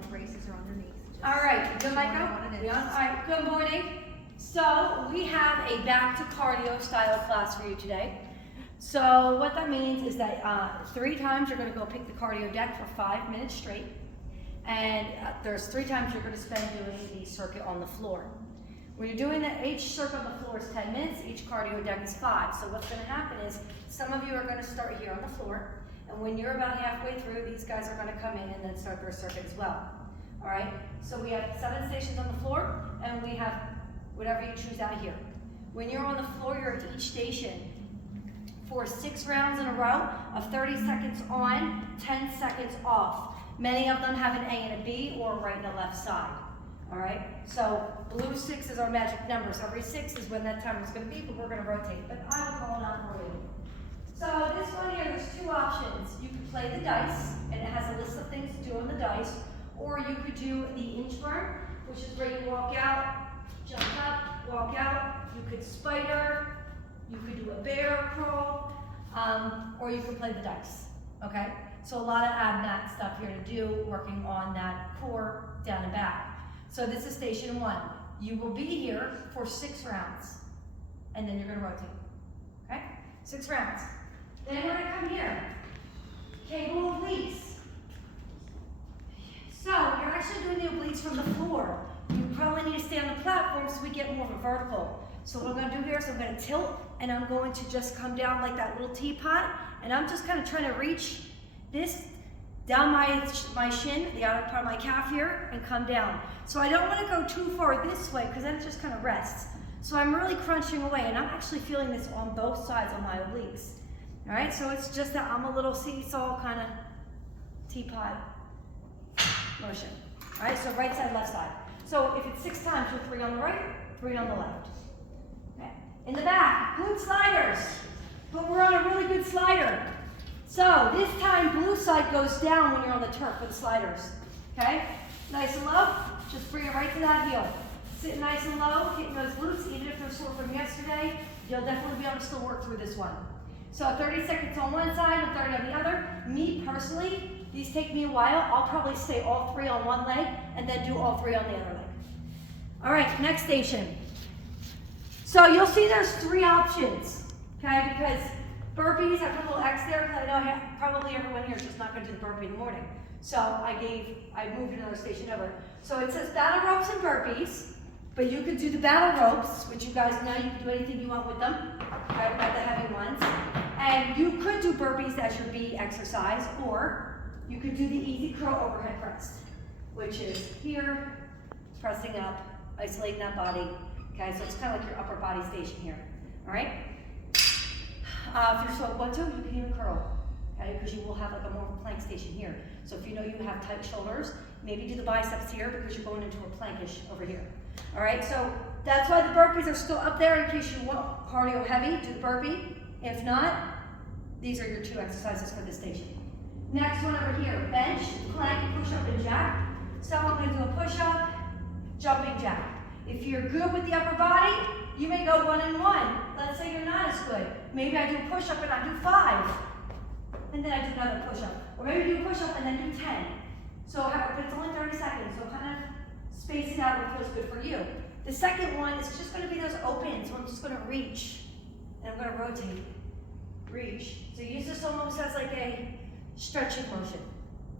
leg braces are underneath. All right, good, Micah? All right, good morning. So we have a back to cardio style class for you today. So what that means is that 3 times you're going to go pick the cardio deck for 5 minutes straight. And there's 3 times you're going to spend doing the circuit on the floor. When you're doing that, each circuit on the floor is 10 minutes, each cardio deck is 5. So what's going to happen is some of you are going to start here on the floor, and when you're about halfway through, these guys are going to come in and then start their circuit as well. All right, so we have 7 stations on the floor, and we have whatever you choose out here. When you're on the floor, you're at each station for 6 rounds in a row of 30 seconds on, 10 seconds off. Many of them have an A and a B or a right and a left side. All right, so blue 6 is our magic number. So every 6 is when that timer is going to be, but we're going to rotate. But I will call it out for you. So this one here, there's 2 options. You can play the dice, and it has a list of things to do on the dice, or you could do the inchworm, which is where you walk out, jump up, walk out. You could spider, you could do a bear crawl, or you could play the dice. Okay, so a lot of ab mat stuff here to do, working on that core down and back. So this is station 1. You will be here for 6 rounds, and then you're going to rotate. Okay, 6 rounds. Then we're going to come here. Cable obliques. So you're actually doing the obliques from the floor. You probably need to stay on the platform so we get more of a vertical. So what I'm going to do here is I'm going to tilt, and I'm going to just come down like that little teapot, and I'm just kind of trying to reach this down my shin, the outer part of my calf here, and come down. So I don't want to go too far this way because then it just kind of rests. So I'm really crunching away, and I'm actually feeling this on both sides on my obliques. All right, so it's just that I'm a little seesaw kind of teapot motion. All right, so right side, left side. So if it's 6 times, you're 3 on the right, 3 on the left. Okay. In the back, glute sliders. But we're on a really good slider. So this time, blue side goes down when you're on the turf with the sliders. Okay? Nice and low. Just bring it right to that heel. Sit nice and low, hitting those glutes. Even if they're sore from yesterday, you'll definitely be able to still work through this one. So 30 seconds on one side and 30 on the other. Me personally, these take me a while. I'll probably stay all 3 on one leg and then do all 3 on the other leg. All right, next station. So you'll see there's 3 options, okay? Because burpees, I put a little X there because I know probably everyone here is just not going to do the burpee in the morning. So I moved another station over. So it says battle ropes and burpees, but you could do the battle ropes, which you guys know you can do anything you want with them, right, by the heavy ones. And you could do burpees as your B exercise, or you could do the easy curl overhead press, which is here, pressing up, isolating that body. Okay, so it's kind of like your upper body station here. All right? If you're so want to, you can even curl, okay? Because you will have like a more plank station here. So if you know you have tight shoulders, maybe do the biceps here because you're going into a plankish over here. All right, so that's why the burpees are still up there in case you want cardio heavy, do the burpee. If not, these are your 2 exercises for this station. Next one over here, bench, plank, push-up, and jack. So I'm going to do a push-up, jumping jack. If you're good with the upper body, you may go 1 and 1. Let's say you're not as good. Maybe I do a push-up and I do 5. And then I do another push-up. Or maybe do a push-up and then do 10. So, but it's only 30 seconds, so kind of space it out what feels good for you. The second one is just going to be those opens, where I'm just going to reach. And I'm going to rotate. Reach. So use this almost as like a stretching motion.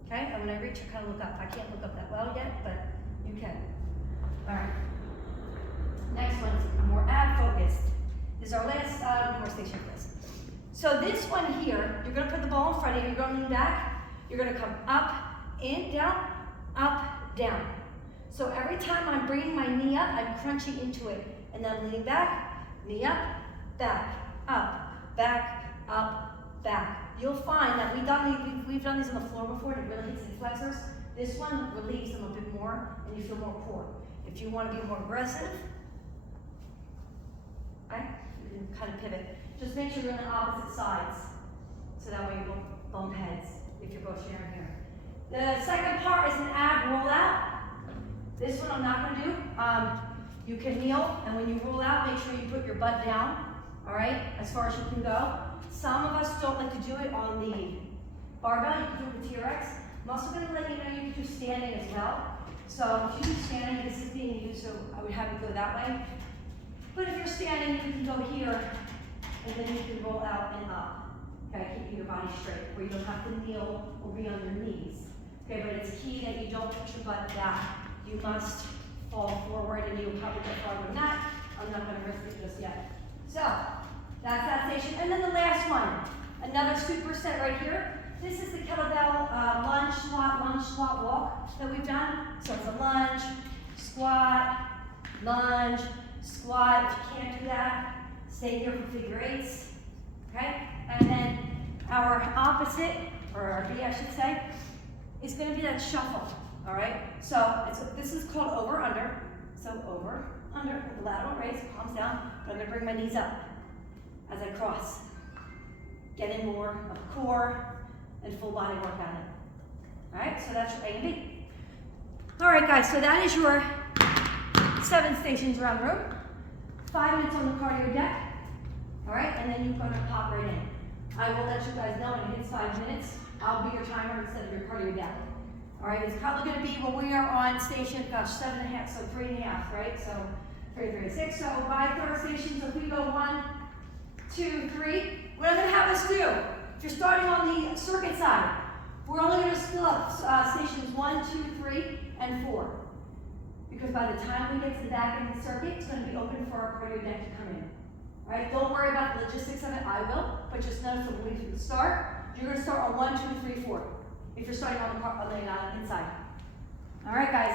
Okay? And when I reach, I kind of look up. I can't look up that well yet, but you can. All right. Next one's more ab focused. This is our last more station for this. So this one here, you're going to put the ball in front of you. You're going to lean back. You're going to come up, in, down, up, down. So every time I'm bringing my knee up, I'm crunching into it. And then leaning back, knee up, back, up, back, up, back. You'll find that we've done these on the floor before, and it really hits the flexors. This one relieves them a bit more, and you feel more core. If you want to be more aggressive, right, you can kind of pivot. Just make sure you're on the opposite sides, so that way you don't bump heads if you're both sharing here. The second part is an ab rollout. This one I'm not going to do. You can kneel, and when you roll out, make sure you put your butt down, all right, as far as you can go. Some of us don't like to do it on the barbell. You can do it with T-Rex. I'm also going to let you know you can do standing as well. So if you do standing, this is being used, so I would have you go that way. But if you're standing, you can go here, and then you can roll out and up. Okay, keeping your body straight, where you don't have to kneel or be on your knees. Okay, but it's key that you don't put your butt back. You must fall forward, and you'll probably go farther than that. I'm not going to risk it just yet. So, that's that station. And then the last one, another superset right here. This is the kettlebell lunge, squat, walk that we've done. So it's a lunge, squat, lunge, squat. If you can't do that, stay here for figure eights. Okay? And then our opposite, or our B I should say, is going to be that shuffle. All right? So this is called over, under. So over, under, with the lateral raise, palms down. But I'm going to bring my knees up as I cross. Getting more of the core and full body work on it. All right, so that's your A and B. All right, guys, so that is your 7 stations around the room. 5 minutes on the cardio deck. All right, and then you're gonna pop right in. I will let you guys know when it hits 5 minutes. I'll be your timer instead of your cardio deck. All right, it's probably gonna be when we are on station, 7.5, so 3.5, right? So 3, 3, 6. So by 3rd station, so if we go 1, 2, 3, what I'm gonna have us do, if you're starting on the circuit side, we're only going to split up stations 1, 2, 3, and 4. Because by the time we get to the back end of the circuit, it's going to be open for our cardio deck to come in. All right, don't worry about the logistics of it, I will, but just notice that when we start, you're going to start on 1, 2, 3, 4. If you're starting on the inside. All right, guys.